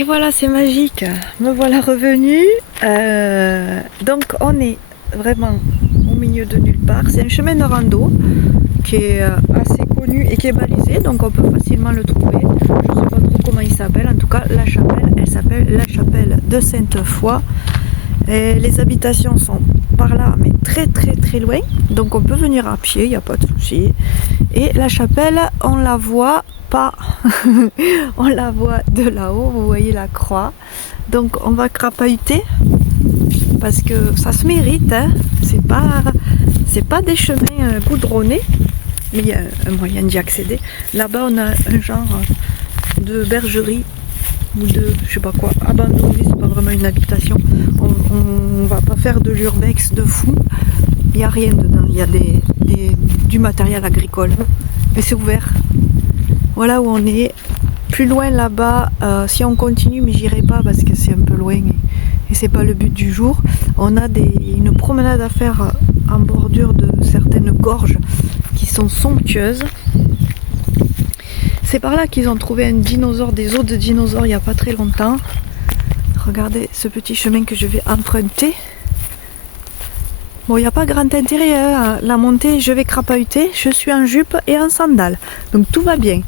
Et voilà, c'est magique. Me voilà revenue. Donc on est vraiment au milieu de nulle part. C'est un chemin de rando qui est assez connu et qui est balisé, donc on peut facilement le trouver. Je ne sais pas trop comment il s'appelle. En tout cas, la chapelle, elle s'appelle la chapelle de Sainte-Foy. Et les habitations sont par là, mais très très très loin. Donc on peut venir à pied, il n'y a pas de souci. Et la chapelle, on la voit pas. On la voit de là-haut, vous voyez la croix. Donc on va crapahuter parce que ça se mérite, hein. C'est pas des chemins goudronnés, mais il y a un moyen d'y accéder. Là-bas on a un genre de bergerie ou de je sais pas quoi, abandonné, c'est pas vraiment une habitation. On va pas faire de l'urbex de fou, il n'y a rien dedans, il y a du matériel agricole, mais c'est ouvert. Voilà où on est. Plus loin là-bas, si on continue, mais j'irai pas parce que c'est un peu loin et c'est pas le but du jour. On a une promenade à faire en bordure de certaines gorges qui sont somptueuses. C'est par là qu'ils ont trouvé un dinosaure, des os de dinosaures il y a pas très longtemps. Regardez ce petit chemin que je vais emprunter. Bon, il n'y a pas grand intérêt hein. La montée, je vais crapahuter. Je suis en jupe et en sandales, donc tout va bien.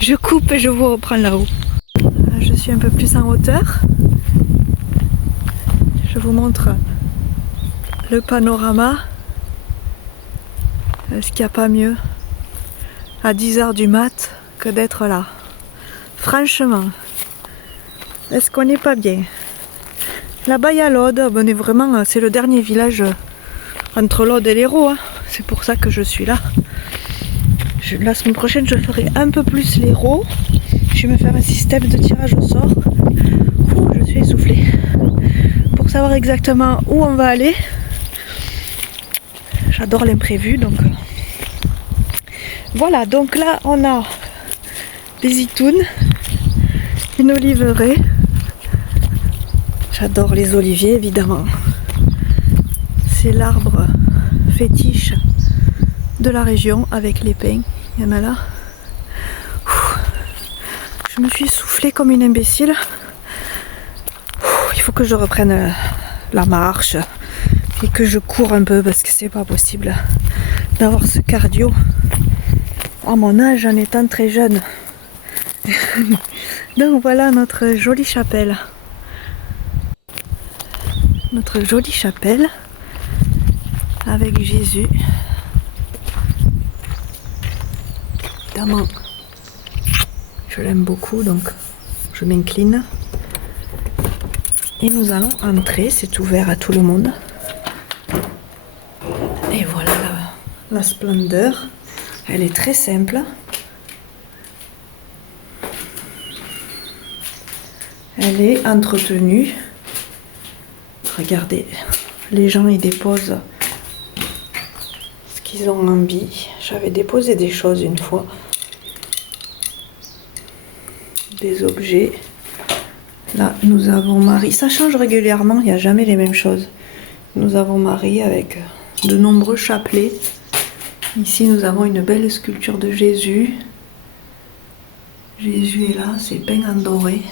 Je coupe et je vous reprends là-haut. Je suis un peu plus en hauteur. Je vous montre le panorama. Est-ce qu'il n'y a pas mieux à 10h du mat que d'être là? Franchement, est-ce qu'on n'est pas bien? Là-bas, il y a l'Aude. On est vraiment, c'est le dernier village entre l'Aude et l'Hérault. Hein. C'est pour ça que je suis là. La semaine prochaine, je ferai un peu plus l'Hérault. Je vais me faire un système de tirage au sort. Ouh, je suis essoufflée. Pour savoir exactement où on va aller. J'adore l'imprévu, donc voilà. Donc là, on a des itounes, une oliveraie. J'adore les oliviers, évidemment. C'est l'arbre fétiche de la région avec les pins. Il y en a là. Je me suis soufflée comme une imbécile. Il faut que je reprenne la marche et que je cours un peu parce que c'est pas possible d'avoir ce cardio à mon âge en étant très jeune. Donc voilà notre jolie chapelle. Notre jolie chapelle avec Jésus. Évidemment, je l'aime beaucoup, donc je m'incline. Et nous allons entrer, c'est ouvert à tout le monde. Et voilà la splendeur. Elle est très simple. Elle est entretenue. Regardez, les gens y déposent ce qu'ils ont envie. J'avais déposé des choses une fois. Des objets. Là, nous avons Marie. Ça change régulièrement, il n'y a jamais les mêmes choses. Nous avons Marie avec de nombreux chapelets. Ici, nous avons une belle sculpture de Jésus. Jésus est là, c'est peint en doré.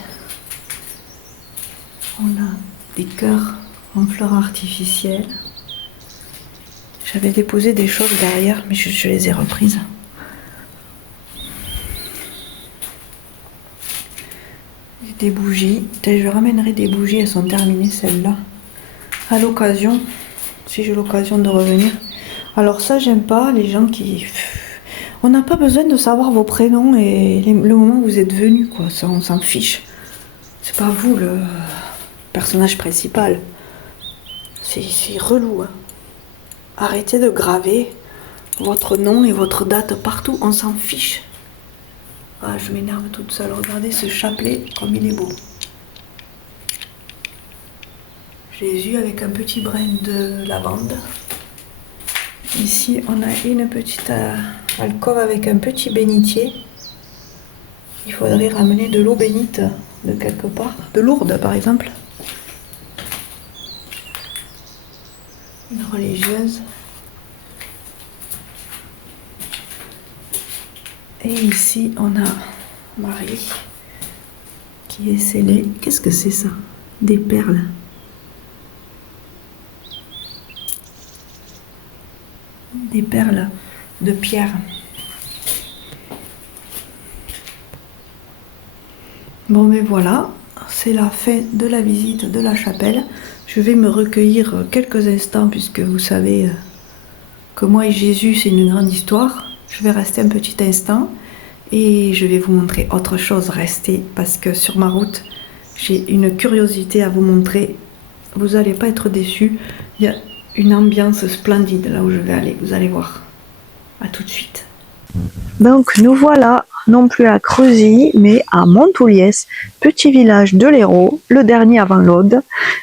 On a des cœurs en fleurs artificielles. J'avais déposé des choses derrière, mais je les ai reprises. Des bougies. Je ramènerai des bougies, elles sont terminées celles-là. À l'occasion, si j'ai l'occasion de revenir. Alors ça, j'aime pas les gens qui... On n'a pas besoin de savoir vos prénoms et le moment où vous êtes venus, quoi. Ça, on s'en fiche. C'est pas vous le personnage principal. C'est relou, hein. Arrêtez de graver votre nom et votre date partout, on s'en fiche. Ah, je m'énerve toute seule. Regardez ce chapelet, comme il est beau. Jésus avec un petit brin de lavande. Ici, on a une petite alcôve avec un petit bénitier. Il faudrait ramener de l'eau bénite de quelque part. De Lourdes, par exemple. Une religieuse. Et ici, on a Marie qui est scellé. Qu'est-ce que c'est ça? Des perles. Des perles de pierre. Bon, mais voilà, c'est la fin de la visite de la chapelle. Je vais me recueillir quelques instants puisque vous savez que moi et Jésus, c'est une grande histoire. Je vais rester un petit instant et je vais vous montrer autre chose. Restez parce que sur ma route, j'ai une curiosité à vous montrer. Vous n'allez pas être déçus. Il y a une ambiance splendide là où je vais aller. Vous allez voir. À tout de suite. Donc nous voilà, non plus à Creusy, mais à Montouliès, petit village de l'Hérault, le dernier avant l'Aude,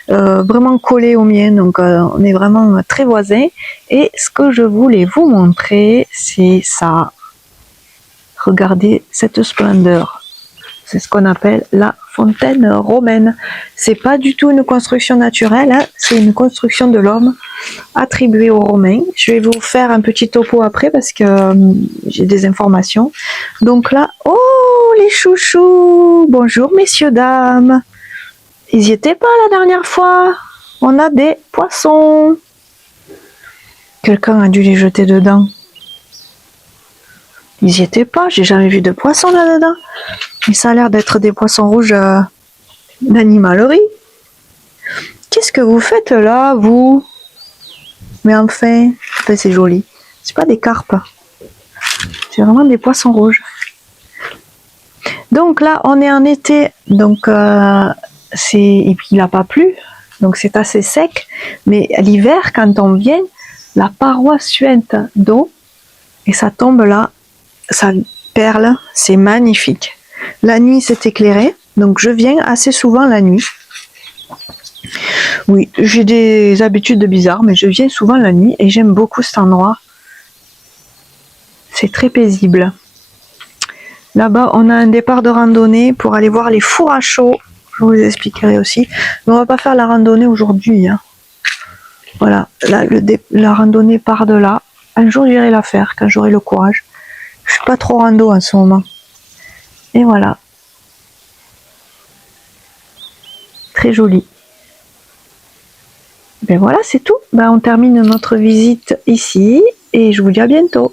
vraiment collé au mien, donc on est vraiment très voisins. Et ce que je voulais vous montrer, c'est ça. Regardez cette splendeur. C'est ce qu'on appelle la fontaine romaine. C'est pas du tout une construction naturelle, hein, c'est une construction de l'homme attribuée aux Romains. Je vais vous faire un petit topo après parce que j'ai des informations. Donc là, oh les chouchous! Bonjour messieurs, dames! Ils y étaient pas la dernière fois. On a des poissons. Quelqu'un a dû les jeter dedans. Ils y étaient pas, j'ai jamais vu de poissons là-dedans. Mais ça a l'air d'être des poissons rouges d'animalerie. Qu'est-ce que vous faites là, vous? Mais enfin, c'est joli. C'est pas des carpes. C'est vraiment des poissons rouges. Donc là, on est en été. Donc, et puis il n'a pas plu. Donc c'est assez sec. Mais l'hiver, quand on vient, la paroi suinte d'eau. Et ça tombe là. Ça perle. C'est magnifique. La nuit, c'est éclairé. Donc je viens assez souvent la nuit. Oui, j'ai des habitudes bizarres, mais je viens souvent la nuit et j'aime beaucoup cet endroit. C'est très paisible. Là-bas, on a un départ de randonnée pour aller voir les fours à chaud. Je vous expliquerai aussi. Mais on va pas faire la randonnée aujourd'hui. Hein. Voilà, là, la randonnée part de là. Un jour, j'irai la faire quand j'aurai le courage. Je suis pas trop rando en ce moment. Et voilà. Très joli. Ben voilà, c'est tout. Ben on termine notre visite ici et je vous dis à bientôt.